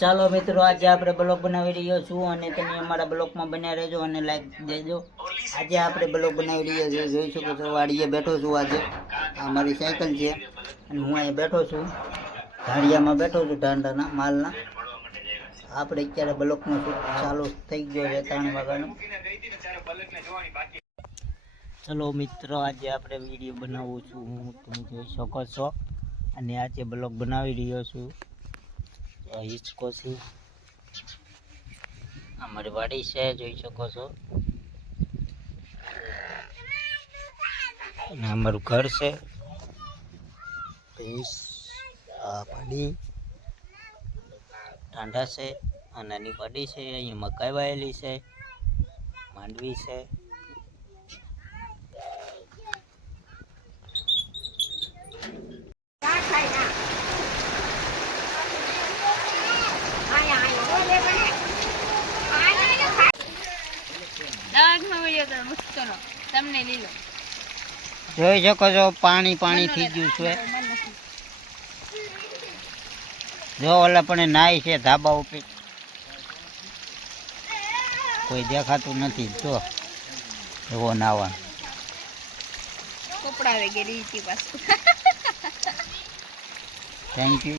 ચાલો મિત્રો, આજે આપણે બ્લોગ બનાવી રહ્યો છું અને તમે અમારા બ્લોગમાં બન્યા રહેજો અને લાઈક દેજો. આજે આપણે બ્લોગ બનાવી રહ્યા છીએ જોઈ શકો છો વાડીએ બેઠો છું આજે. આ મારી સાયકલ છે અને હું અહીંયા બેઠો છું. ધાડિયામાં બેઠો છું ઢાંડાના માલના. આપણે અત્યારે બ્લોકનો ચાલુ, થઈ ગયો છે ત્રણ વાગ્યાનો. ચલો મિત્રો, આજે આપણે વીડિયો બનાવું છું. હું, તમે જોઈ શકો છો. અને આજે બ્લોગ બનાવી રહ્યો છું. આ હિંચકો છે. અમારી વાડી છે જોઈ શકો છો. અને અમારું ઘર છે. આ પાડી છે આ નાની પાડી છે અહીંયા મકાઈ વાયેલી છે માંડવી છે. દાગમાં વીડિયો તો મુસ્તોનો તમને લીલો. જોઈ શકો છો પાણી પાણી થઈ ગયું છે. જો ઓલા પણ નાય છે ધાબા ઉપર. કોઈ દેખાતું નથી. જો એવો નાવા. કપડાવે પાછું. Thank you